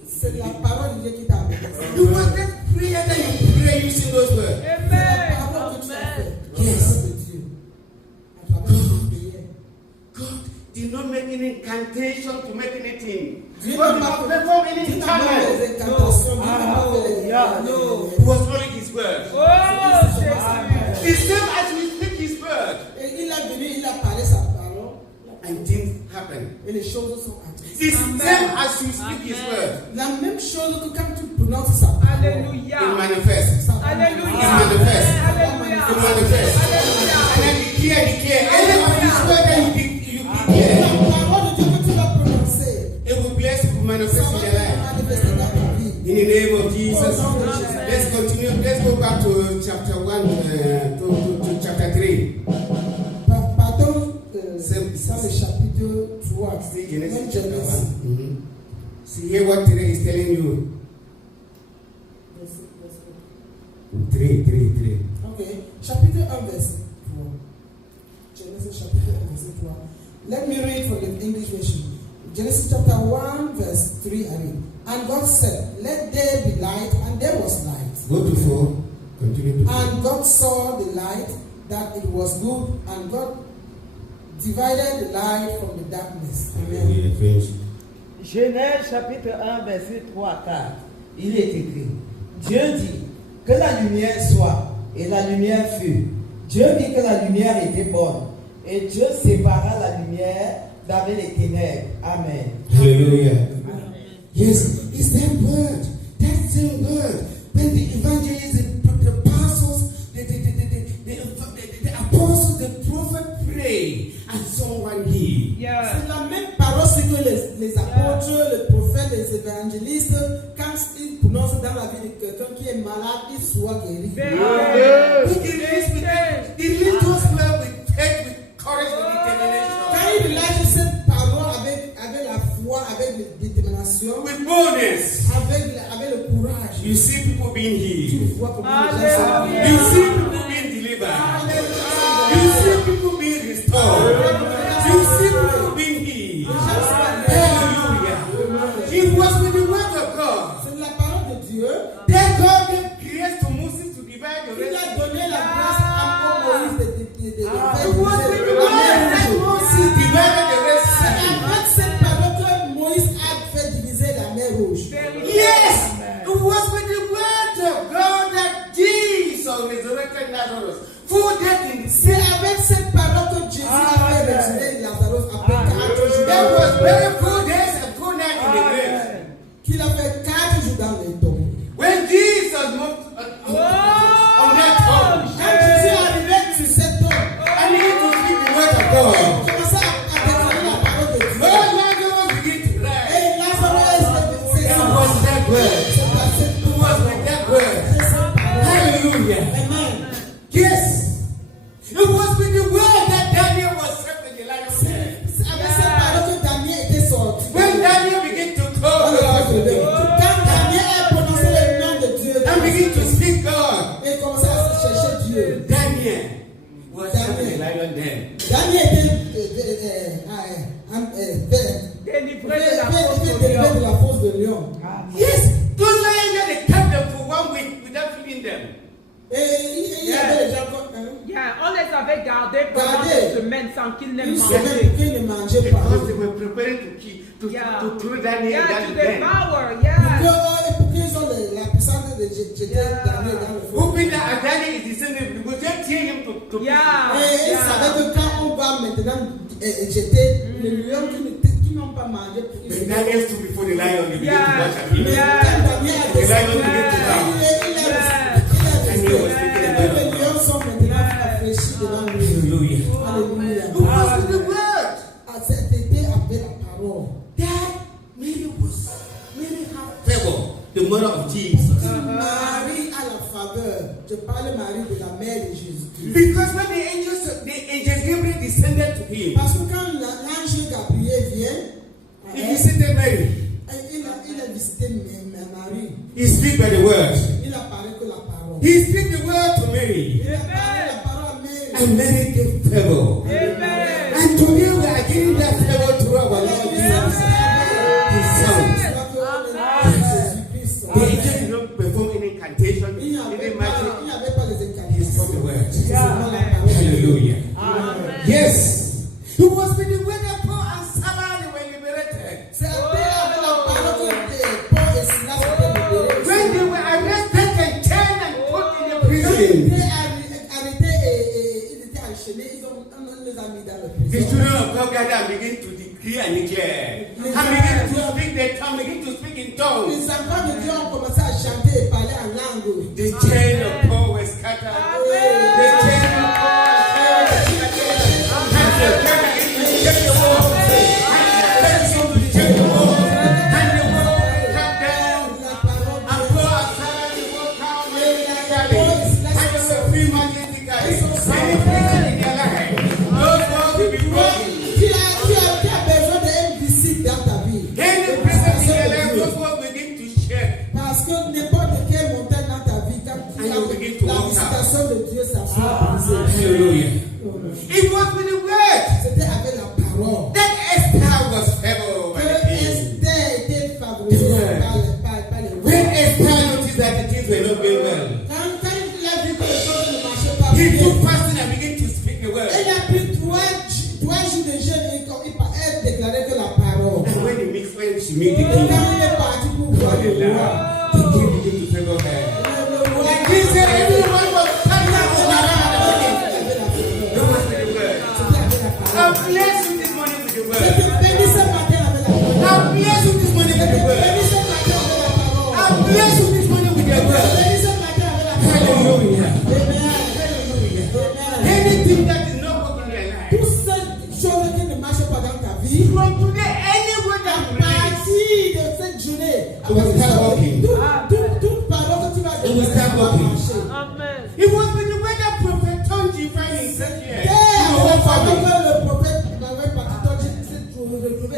C'est la parole de Dieu qui t'a amené. it was that prayer that you pray using those words. C'est la parole que tu as fait. Yes. La parole de Dieu. À travers ta prière. God did not make any incantation to make anything. Dieu God n'a did pas not fait perform any Dieu n'a pas fait enchantment. les incantations. Dieu n'a pas fait les It was only his word. The same as we speak his word, Et il a venu, il a parlé sa parole. and things happen. Et les choses sont arrivées. The same as you speak his word, La même chose que quand tu prononces sa parole. it manifests. Ça It Hallelujah. manifests. It Hallelujah. manifests. And then declare. Any of his word that you declare, La parole de Dieu que tu vas prononcer. it will bless, it will Ça manifest va in te your life. manifester dans ta vie. In the name of Jesus, Au nom de Jésus. let's continue. Let's go back to chapter 1, to chapter 3. Partons C'est- dans le chapitre 3. See Même Genesis chapter Genèse. 1. See here what 3 is telling you. 3. Ok. Chapitre 1, verset 3. Genesis chapitre 1, verset 3. Let me read from the English version. Genesis chapter 1, verse 3. I read. And God said, let there be light, and there was light. Go to 4. Continue to And God saw the light, that it was good, and God divided the light from the darkness. Amen. Hallelujah. Finish. Genèse chapitre 1, verset 3 à 4. Il est écrit, Dieu dit que la lumière soit, et la lumière fut. Dieu vit que la lumière était bonne, et Dieu sépara la lumière d'avec les ténèbres. Amen. Hallelujah. Yes, it's that word. That same word. When the evangelists, the apostles, the apostles, the prophet pray, and someone heal. Yeah. C'est la même parole ce que les apôtres, les prophètes, les évangélistes, quand ils prononcent dans la vie de quelqu'un qui est malade, il soit guéri. He leads us well with faith, with courage, with determination. Quand il relâche cette parole avec la foi, avec la détermination, With boldness. avec le courage, You see people being tu healed. vois comment les gens sont Alléluia. You see people being delivered. You see people being restored. You see people being healed. Hallelujah. It was with the word of God C'est la parole de Dieu that God gave grace to Moses to divide the qui Red a Sea. donné la grâce à Moïse de It was with the word that Moses divided the Red C'est Sea. avec cette parole que Moïse a fait diviser la mer rouge. Yes, it was with the word of God that Jesus resurrected Lazarus. 4 days in the C'est avec cette parole que Jésus a fait ressusciter Lazare après 4 jours. That was very 4 days and 4 nights in the grave. Qu'il a fait 4 jours dans les tombes. When Jesus moved on that tomb, Quand Jésus est arrivé sur cette tombe, I need to speak the word of God. il commençait à déclarer la parole de Dieu. When Lazarus began to rise, Et Lazare, c'est it ça. was that word. C'est par cette It was with that word. c'est cette parole. Hallelujah. Amen. Yes. It was with the word that Daniel was set in the lion's den. C'est avec cette parole que Daniel était sorti. When Daniel began to Dans call le livre God de Dieu. Quand Daniel a prononcé le nom de Dieu, and began to speak God, et commençait à chercher Dieu. Daniel was set in the lion's den. Daniel était Délivré de la délivré de la fosse de lion. Yes, those lions that they kept them for 1 week without feeding them. Et il y avait des gens comme Yeah, on les avait gardés pendant Gardés. une semaine sans qu'ils n'aient une mangé. semaine qu'ils ne mangeaient pas. Because they were preparing to kill, Yeah. to throw Daniel Yeah, down to the den. devour. Pour Yeah. qu'ils ont la puissance de jeter Daniel dans le feu. Hoping that Daniel is descending, we will just tear him to Yeah. Et ils savaient que quand on va maintenant jeter les lions qui n'ont pas mangé, When Daniel stood before the lion, he began to Yeah. watch at him. Yeah. quand Daniel a The descendu, lion began to laugh. les lions sont maintenant rafraîchis devant lui. Hallelujah. Alléluia. It was with the word À cet été, avec la parole. that Mary had favor, the mother of Jesus. Marie a la faveur. Je parle Marie de la mère de Jésus. Because when the angels Gabriel descended to him, Parce que quand l'ange Gabriel vient, he visited Mary. il a visité Marie. He speak by the word. Il a parlé que la parole. He speak the word to Mary. Il a parlé la parole à Marie. And Mary gave favor. Amen. And today we are giving that favor to our Lord Jesus, His Son. The angels did not perform any incantation, Il n'y avait any pas magic. les He spoke the incantations. word. C'est seulement la parole. Hallelujah. Amen. Yes. It was with the word that Paul and Silas were liberated. C'est avec la parole que Paul et Silas étaient libérés. When they were arrested and chained and put in the Quand ils prison, étaient arrêtés et ils étaient enchaînés, on les a mis dans le the prison. children of God gathered and began to decree and declare. And begin to speak their tongue, begin to speak in tongues. Les enfants de Dieu ont commencé à chanter et parler en langue. The chain of Paul was scattered. The chain of Paul was scattered. And the chain began to shake the wall. And the chain began to shake the wall. And the wall came down. And Paul and Silas they walked out majestically. And they were free majestically. Any prison in their life, those walls will be broken. Qui a besoin d'un disciple dans ta vie? Any prison in their life, those walls begin to shake. Parce que n'importe quelle montagne dans ta vie, quand tu And you begin to la walk out. visitation de Dieu, ça sera brisé. Hallelujah. It was with the word C'était avec la parole. that Esther was favored by Que the king. Esther était favorisée par les When rois. Esther noticed that the things were not going well, Quand il a pris 3 jours de jeûne et elle déclarait que la parole. And when you meet friends, you meet Et the quand king. il est parti pour voir le roi, The king began to favor her. le roi The king said everyone was coming out of my No one with the word. I'm blessed with this morning with the word. I'm blessed with this morning with the word. I'm blessed with this morning with the word. Hallelujah. Anything that is not working in your life. From today, any word that you release, it will start working. It will start working. Amen. It was with the way that Prophet Tonji found himself here. In the whole family.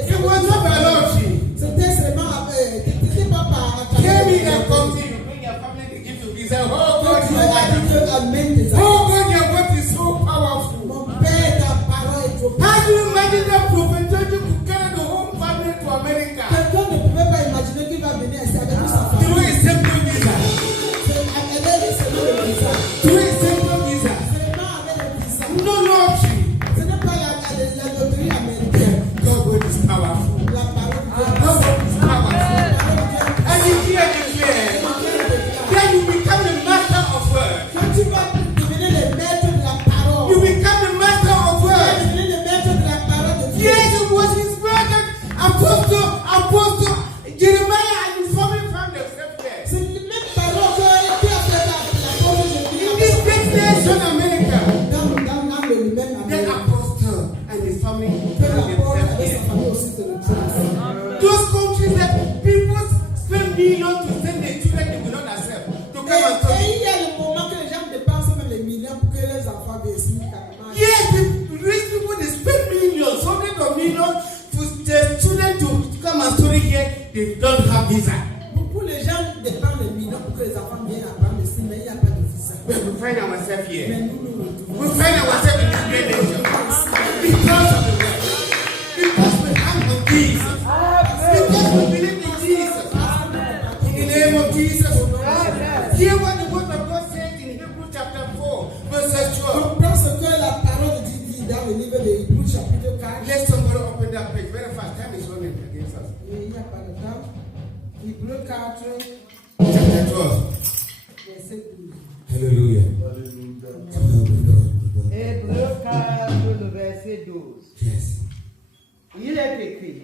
It was not biology. Came in and come to you, bring your family to give you visa. Oh God, your word is so powerful. How do you imagine that Prophet Tonji could carry the whole family to America? Through a simple visa. Through a simple visa. No lottery. God word is powerful. God word is powerful. And you hear declare, then you become the master of word. You become the master of word. Yes, it was his word that Apostle Jeremiah and his family found themselves there. In this great nation, America, then Apostle and his family found themselves here. Those countries that people spend millions to send their children they will not accept to come and study. Yes, the rich people they spend millions, hundreds of millions for their children to come and study here. They don't have visa. But we find ourselves here. We find ourselves in this great nation because of the word. Because we hang on Jesus. Because we believe in Jesus. In the name of Jesus. Hear what the word of God says in Hebrews chapter 4, verse 12. Let somebody open that page very fast. Time is running against us. Chapter 12. Hallelujah. Hébreux 4, le verset 12. Yes. Il est écrit.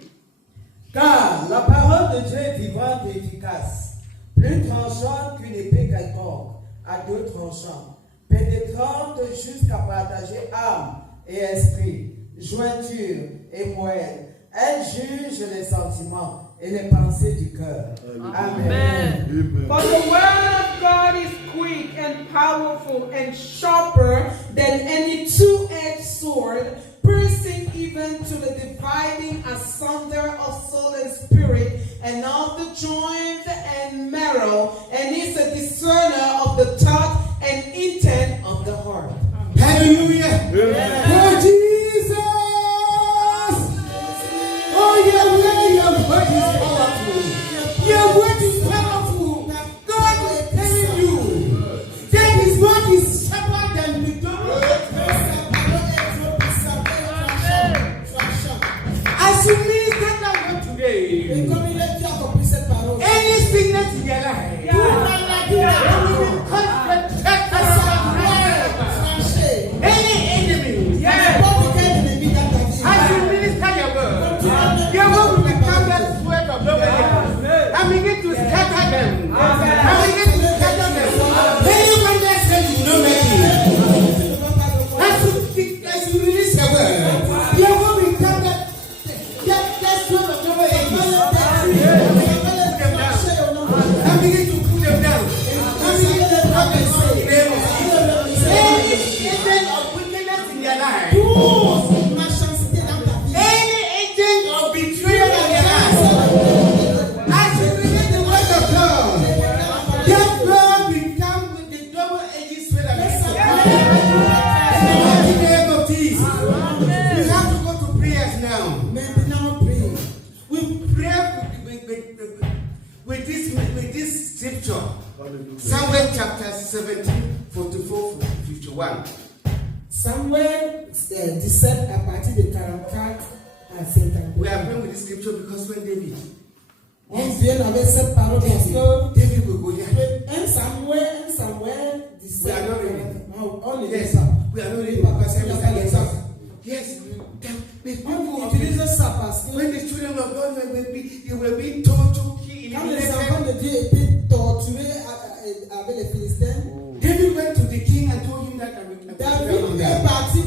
Car la parole de Dieu est vivante et efficace, plus tranchante qu'une épée quelconque, à 2 tranchants, pénétrante jusqu'à partager âme et esprit, jointure et moelle. Elle juge les sentiments et les pensées du cœur. Amen. For the word of God is quick and powerful and sharper than any two-edged sword, piercing even to the dividing asunder of soul and spirit, and of the joints and marrow, and is a discerner of the thought and intent of the heart. Hallelujah. Oh, Jesus. Oh, your word is powerful. Your word is powerful. God is telling you that his word is sharper than the as you minister that word today, any sickness in your life, any enemy, as you minister your word will become that sweat of nobody. And begin to scatter them. And begin to scatter them. Anyone that says you will not make it. As you release your word will become that sweat of nobody. And begin to put them down. And begin to put them down. In the name of Jesus. Any agent of wickedness in your life. Any agent of betrayal in your life. As you release the word of God, that word will come with the double-edged sword of in the name of Jesus. We have to go to prayers now. We pray with this scripture. Samuel chapter 17, 44, 51. Samuel 17 à partir de 44 à 50. We are praying with this scripture because when David, On vient avec cette parole parce que David will go here. 1 Samuel 17. We are not ready. On est Yes, ça. we are not ready because everything is against us. Yes, the people On of utilise ça parce que when the children of God were being tortured, quand les enfants de Dieu étaient torturés avec les Philistins, David went to the king and told him that I will David est parti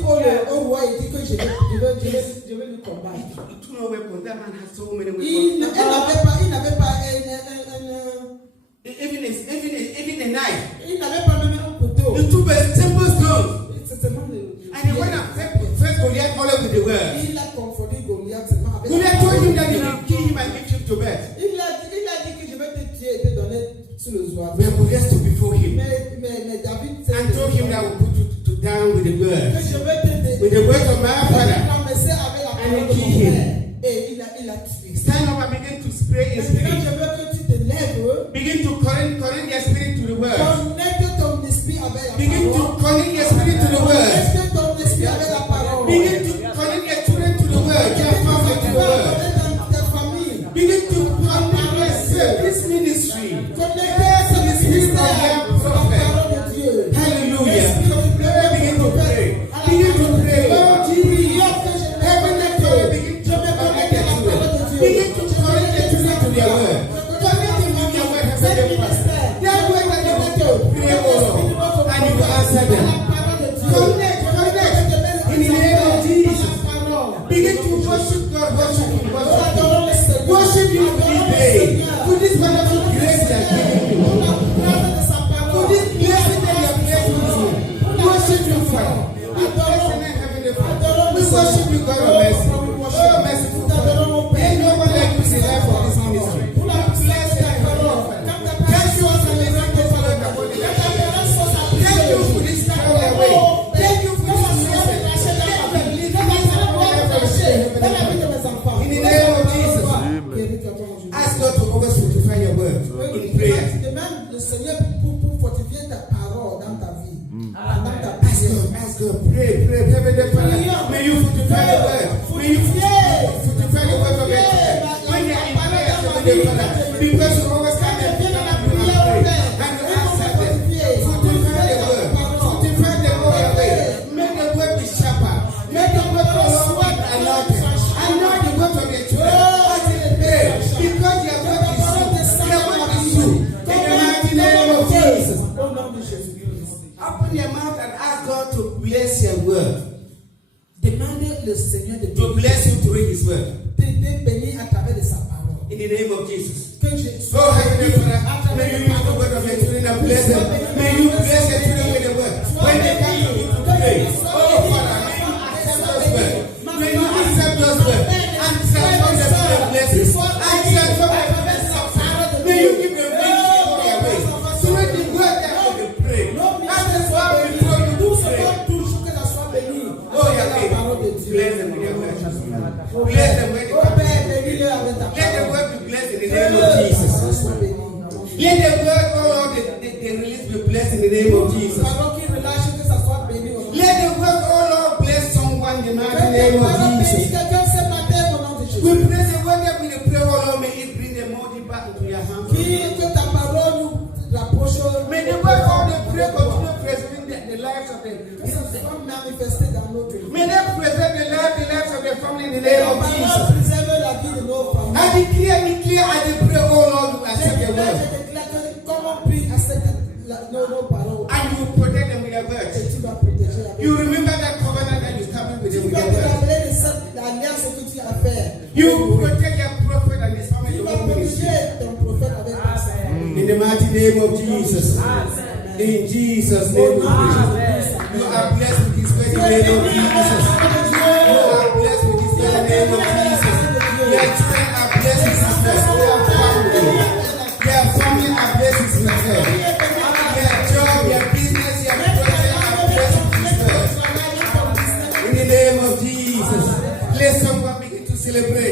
au roi et dit que je vais lui combattre. He took no weapon. That man has so many Il weapons. n'avait pas Even a knife. il n'avait pas même un couteau. He took a simple stone. C'est seulement And he went and fed Goliath all over the world. il a confronté Goliath seulement avec Goliath told him that he will kill him and give him to bed. il a dit que je vais te tuer et te donner sur le soir. But Goliath stood before him Mais David and told him that I will put you down with the que word. je vais te With the word of my father. ramasser avec la parole de And mon he killed père. Et il a tué. Stand up and begin to spray in Maintenant, spirit. je veux que tu te lèves. Begin to connect your spirit to the word. Connecte ton esprit avec la Begin to parole. connect your spirit to the word. Connecte ton esprit avec la parole. Begin to connect your children to the word. Their family to the word. Ta famille. Begin to connect yourself. This ministry. Connecte To the spirit of à their la prophet. parole de Dieu. Hallelujah. Begin to pray. Begin to pray. Lord Jesus. Heavenly Father, begin to connect your children. Begin to connect your children to their word. Connect them with your word, Heavenly Father. Their word that they want to pray, O Lord, and you will answer them. Connect. In the name of Jesus. Begin to worship God, worship Him, worship Him. Worship Him this day. For this wonderful grace that He has given you. For this blessing that you have blessed with you. Worship Him, Father. We bless your name, Heavenly Father. We worship you, God of mercy. Oh, merciful Father. There is no one like you in the life of this ministry. We bless your name, Heavenly Father. Thank you for the miracle, Father, that will be done. Thank you for this time of the way. Thank you for this blessing. In the name of Jesus, ask God to always fortify your word in prayer. Demande le Seigneur pour fortifier ta parole dans ta vie. Dans ta Ask God, pray, Heavenly Father. May you fortify the word. May you fortify the word of your children. When they are in prayer, Heavenly Father, because you always come and pray and you answer them. Fortify the word. Fortify the word away. Make the word be sharper. Make the word also be anointed. Anoint the word of your children. As they pray, because your word is true. Your word is true. In the mighty name of Jesus. Au nom de Jésus-Christ. Open your mouth and ask God to bless your word. Demandez le Seigneur de To bless you to read His word. te bénir à travers de sa parole. In the name of Jesus. Que je Oh, Heavenly Father, may you use the word of your children and bless them. May you bless your children with the word. When they come to you to pray, oh Father, may you accept those words. May you accept those words and transform them to your blessings. And transform them to the success. May you give them victory over your ways. So when the word that they pray, that is why before you do pray. Oh, Yahweh, bless them with your word. Bless them when they come to you. Let the word be blessed in the name of Jesus. Let the word, oh Lord, they release be blessed in the name of Jesus. Let the word, oh Lord, bless someone in the mighty name of Jesus. We pray the word that we pray, oh Lord, may it bring the money back into your hands. May the word of the prayer continue preserving the lives of them. May they preserve the lives of their family in the name of Jesus. I declare, I pray, oh Lord, you accept your word. And you will protect them with your word. You remember that covenant that you established with them with your word. You protect your prophet and his family. In the mighty name of Jesus. In Jesus' name we pray. You are blessed with this very name of Jesus. You are blessed with this very name of Jesus. Your children are blessed with this very family. Their family are blessed with this very. Their job, their business, their project are blessed with this very. In the name of Jesus. Let someone begin to celebrate.